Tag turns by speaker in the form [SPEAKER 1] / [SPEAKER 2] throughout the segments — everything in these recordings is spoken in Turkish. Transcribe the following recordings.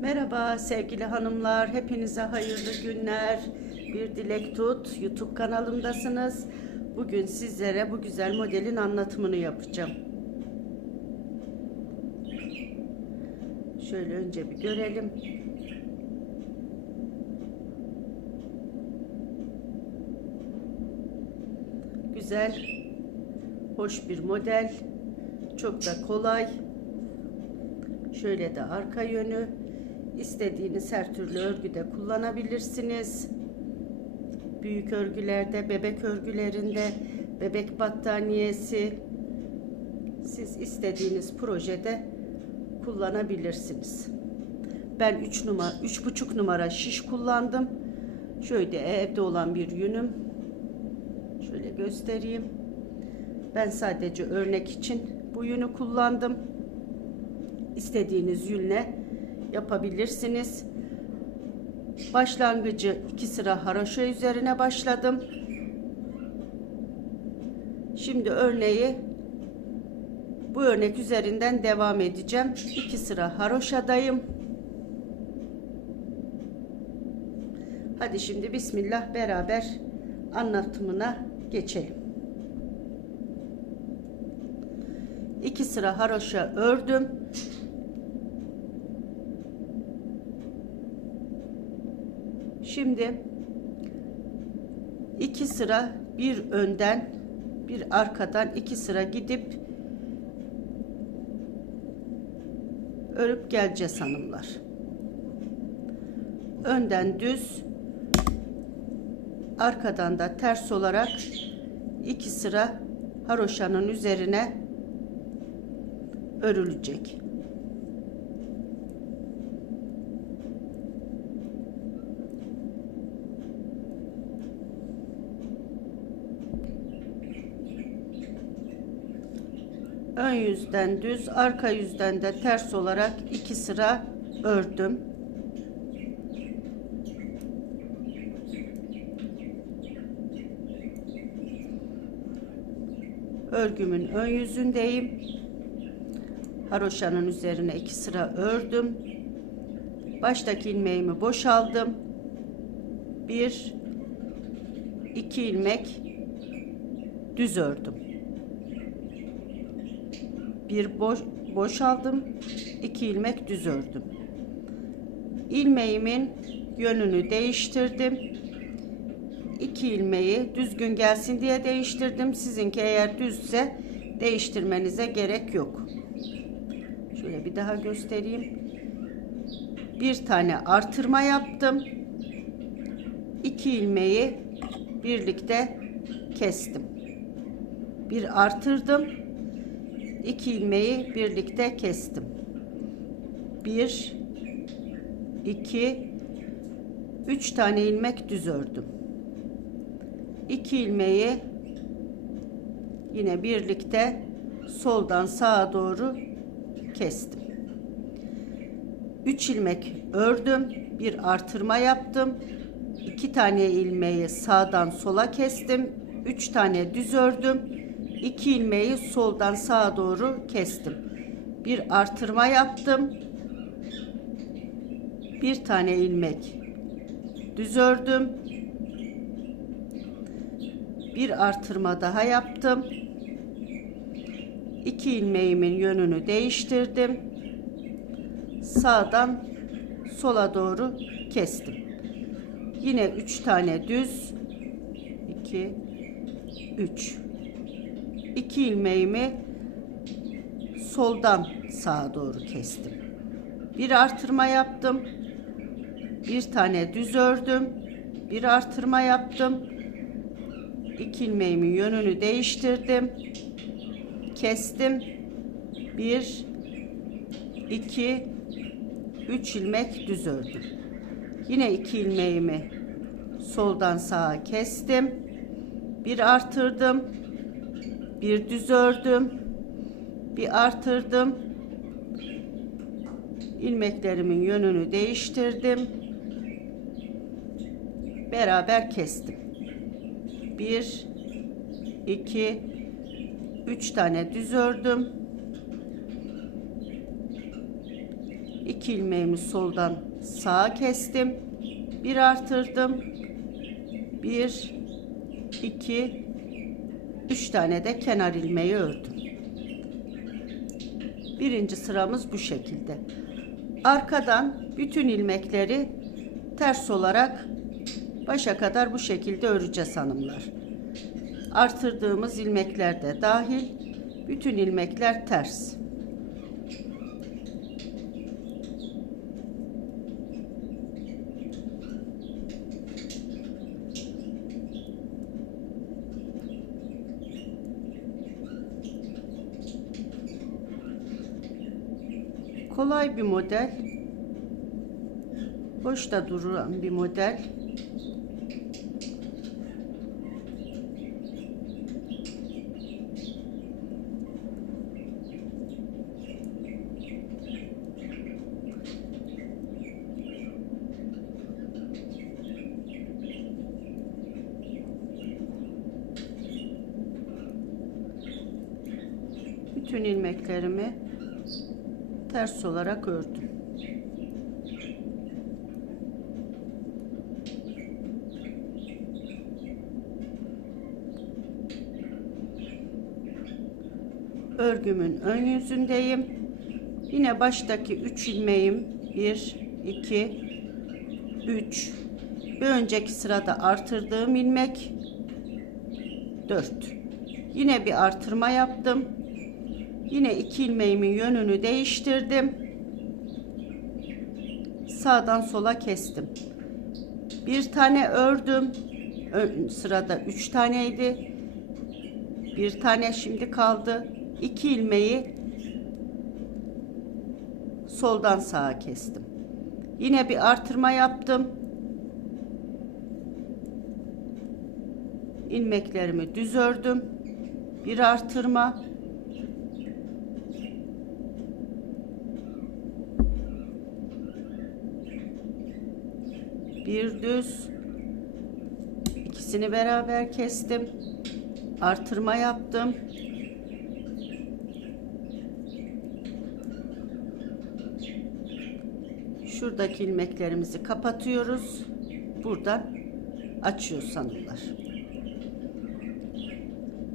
[SPEAKER 1] Merhaba sevgili hanımlar, hepinize hayırlı günler. Bir Dilek Tut YouTube kanalımdasınız. Bugün sizlere bu güzel modelin anlatımını yapacağım. Şöyle önce bir görelim. Güzel, hoş bir model. Çok da kolay. Şöyle de arka yönü. İstediğiniz her türlü örgüde kullanabilirsiniz. Büyük örgülerde, bebek örgülerinde, bebek battaniyesi siz istediğiniz projede kullanabilirsiniz. Ben 3 numara 3,5 numara şiş kullandım. Şöyle evde olan bir yünüm. Şöyle göstereyim. Ben sadece örnek için bu yünü kullandım istediğiniz yünle yapabilirsiniz. Başlangıcı iki sıra haroşa üzerine başladım. Şimdi örneği bu örnek üzerinden devam edeceğim. İki sıra haroşadayım. Hadi şimdi Bismillah beraber anlatımına geçelim. İki sıra haroşa ördüm. Şimdi iki sıra bir önden bir arkadan iki sıra gidip örüp geleceğiz hanımlar. Önden düz arkadan da ters olarak iki sıra haroşanın üzerine örülecek. Ön yüzden düz arka yüzden de ters olarak iki sıra ördüm. Örgümün ön yüzündeyim. Haroşanın üzerine iki sıra ördüm. Baştaki ilmeğimi boşaldım. Bir iki ilmek düz ördüm bir boş boşaldım iki ilmek düz ördüm. İlmeğimin yönünü değiştirdim. İki ilmeği düzgün gelsin diye değiştirdim. Sizinki eğer düzse değiştirmenize gerek yok. Şöyle bir daha göstereyim. Bir tane artırma yaptım. İki ilmeği birlikte kestim. Bir artırdım iki ilmeği birlikte kestim. Bir, iki, üç tane ilmek düz ördüm. İki ilmeği yine birlikte soldan sağa doğru kestim. Üç ilmek ördüm, bir artırma yaptım. İki tane ilmeği sağdan sola kestim. Üç tane düz ördüm 2 ilmeği soldan sağa doğru kestim. Bir artırma yaptım. Bir tane ilmek düz ördüm. Bir artırma daha yaptım. 2 ilmeğimin yönünü değiştirdim. Sağdan sola doğru kestim. Yine 3 tane düz 2 3 iki ilmeğimi soldan sağa doğru kestim. Bir artırma yaptım. Bir tane düz ördüm. Bir artırma yaptım. İki ilmeğimin yönünü değiştirdim. Kestim. Bir, iki, üç ilmek düz ördüm. Yine iki ilmeğimi soldan sağa kestim. Bir artırdım bir düz ördüm bir artırdım ilmeklerimin yönünü değiştirdim beraber kestim bir iki üç tane düz ördüm 2 2 ilmeğimi soldan sağa kestim. Bir artırdım. 1 2 3 tane de kenar ilmeği ördüm. Birinci sıramız bu şekilde. Arkadan bütün ilmekleri ters olarak başa kadar bu şekilde öreceğiz hanımlar. Artırdığımız ilmekler de dahil bütün ilmekler ters. Kolay bir model. Boşta duran bir model. Bütün ilmeklerimi ters olarak ördüm. Örgümün ön yüzündeyim. Yine baştaki 3 ilmeğim 1 2 3 bir önceki sırada artırdığım ilmek 4 yine bir artırma yaptım Yine iki ilmeğimin yönünü değiştirdim. Sağdan sola kestim. Bir tane ördüm. Ön sırada üç taneydi. Bir tane şimdi kaldı. İki ilmeği soldan sağa kestim. Yine bir artırma yaptım. ilmeklerimi düz ördüm. Bir artırma bir düz. İkisini beraber kestim. Artırma yaptım. Şuradaki ilmeklerimizi kapatıyoruz. Buradan açıyoruz hanımlar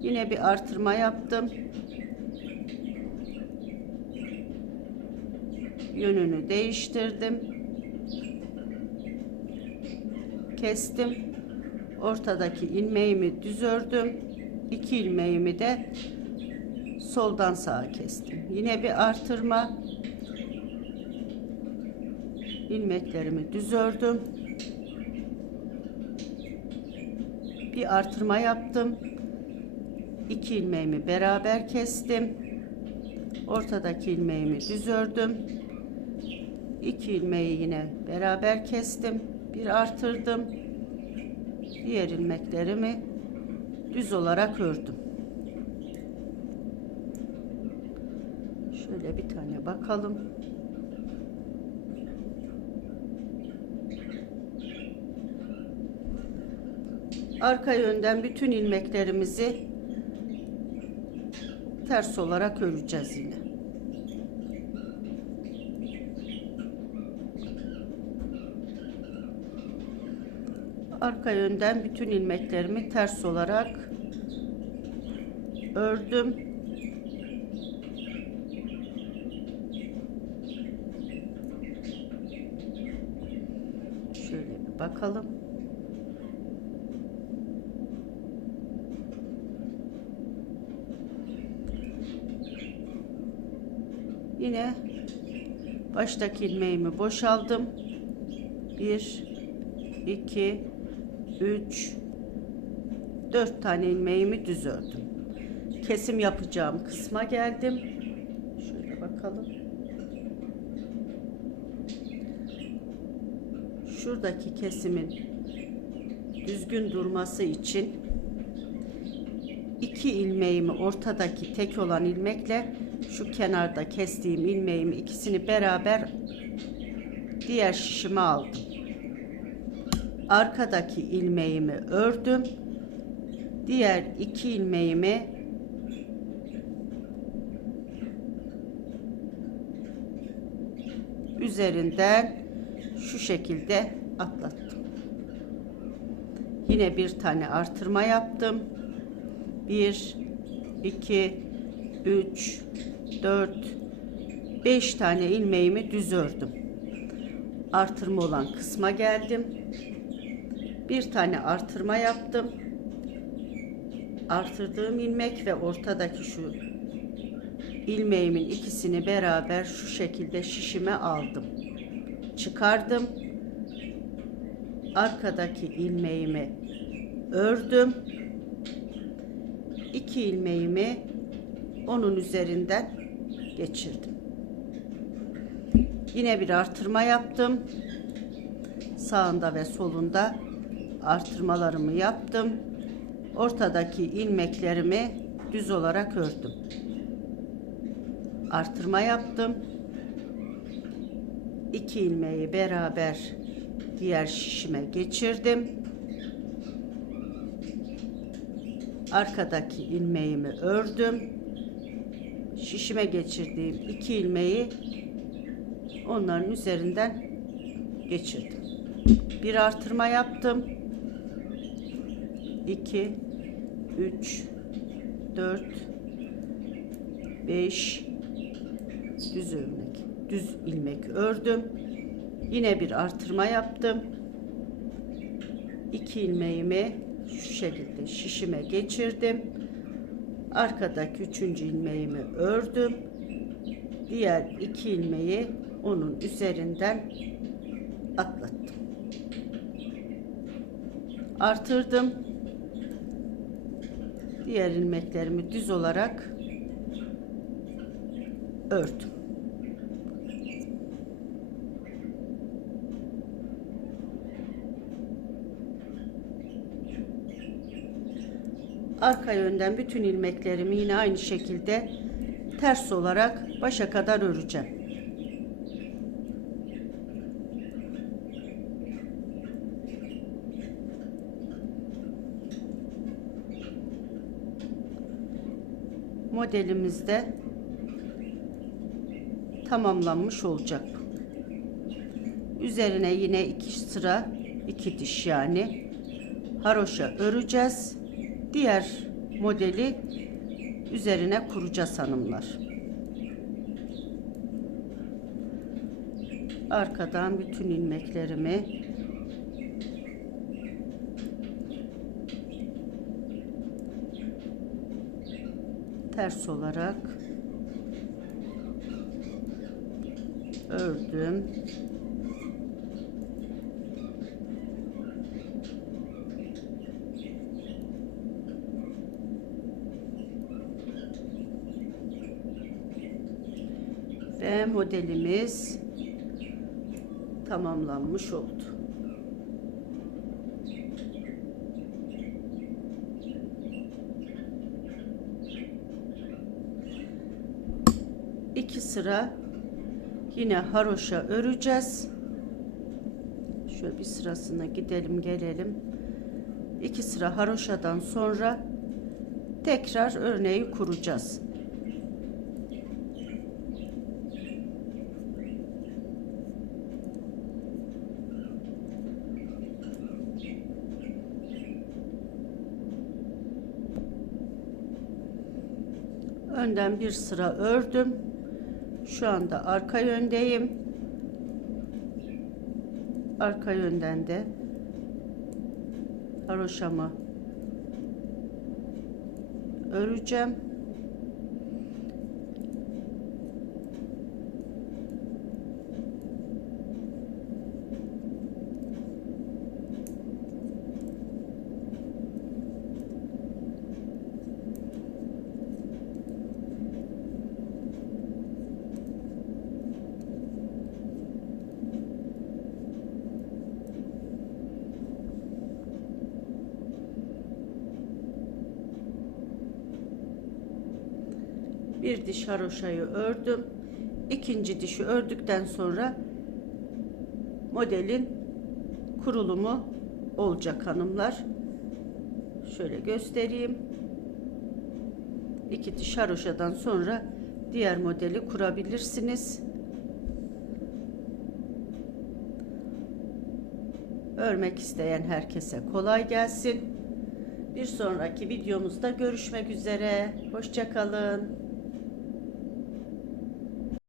[SPEAKER 1] yine bir artırma yaptım. Yönünü değiştirdim kestim. Ortadaki ilmeğimi düz ördüm. İki ilmeğimi de soldan sağa kestim. Yine bir artırma. ilmeklerimi düz ördüm. Bir artırma yaptım. İki ilmeğimi beraber kestim. Ortadaki ilmeğimi düz ördüm. İki ilmeği yine beraber kestim bir artırdım. Diğer ilmeklerimi düz olarak ördüm. Şöyle bir tane bakalım. Arka yönden bütün ilmeklerimizi ters olarak öreceğiz yine. Arka yönden bütün ilmeklerimi ters olarak ördüm. Şöyle bir bakalım. Yine baştaki ilmeğimi boşaldım. 1 2 3 4 tane ilmeğimi düz ördüm. Kesim yapacağım kısma geldim. Şöyle bakalım. Şuradaki kesimin düzgün durması için iki ilmeğimi ortadaki tek olan ilmekle şu kenarda kestiğim ilmeğimi ikisini beraber diğer şişime aldım arkadaki ilmeğimi ördüm. Diğer iki ilmeğimi üzerinden şu şekilde atlattım. Yine bir tane artırma yaptım. 1 2 3 4 5 tane ilmeğimi düz ördüm. Artırma olan kısma geldim. Bir tane artırma yaptım. Artırdığım ilmek ve ortadaki şu ilmeğimin ikisini beraber şu şekilde şişime aldım. Çıkardım. Arkadaki ilmeğimi ördüm. İki ilmeğimi onun üzerinden geçirdim. Yine bir artırma yaptım. Sağında ve solunda artırmalarımı yaptım. Ortadaki ilmeklerimi düz olarak ördüm. Artırma yaptım. İki ilmeği beraber diğer şişime geçirdim. Arkadaki ilmeğimi ördüm. Şişime geçirdiğim iki ilmeği onların üzerinden geçirdim. Bir artırma yaptım. 2 3 4 5 düz ilmek düz ilmek ördüm. Yine bir artırma yaptım. İki ilmeğimi şu şekilde şişime geçirdim. Arkadaki üçüncü ilmeğimi ördüm. Diğer iki ilmeği onun üzerinden atlattım. Artırdım. Diğer ilmeklerimi düz olarak ördüm. Arka yönden bütün ilmeklerimi yine aynı şekilde ters olarak başa kadar öreceğim. Modelimizde tamamlanmış olacak. Üzerine yine iki sıra iki diş yani haroşa öreceğiz. Diğer modeli üzerine kuracağız hanımlar. Arkadan bütün ilmeklerimi ters olarak ördüm. Ve modelimiz tamamlanmış oldu. İki sıra yine haroşa öreceğiz. Şöyle bir sırasına gidelim gelelim. İki sıra haroşadan sonra tekrar örneği kuracağız. Önden bir sıra ördüm. Şu anda arka yöndeyim. Arka yönden de haroşamı öreceğim. Bir diş haroşayı ördüm. İkinci dişi ördükten sonra modelin kurulumu olacak hanımlar. Şöyle göstereyim. İki diş haroşadan sonra diğer modeli kurabilirsiniz. Örmek isteyen herkese kolay gelsin. Bir sonraki videomuzda görüşmek üzere. Hoşçakalın.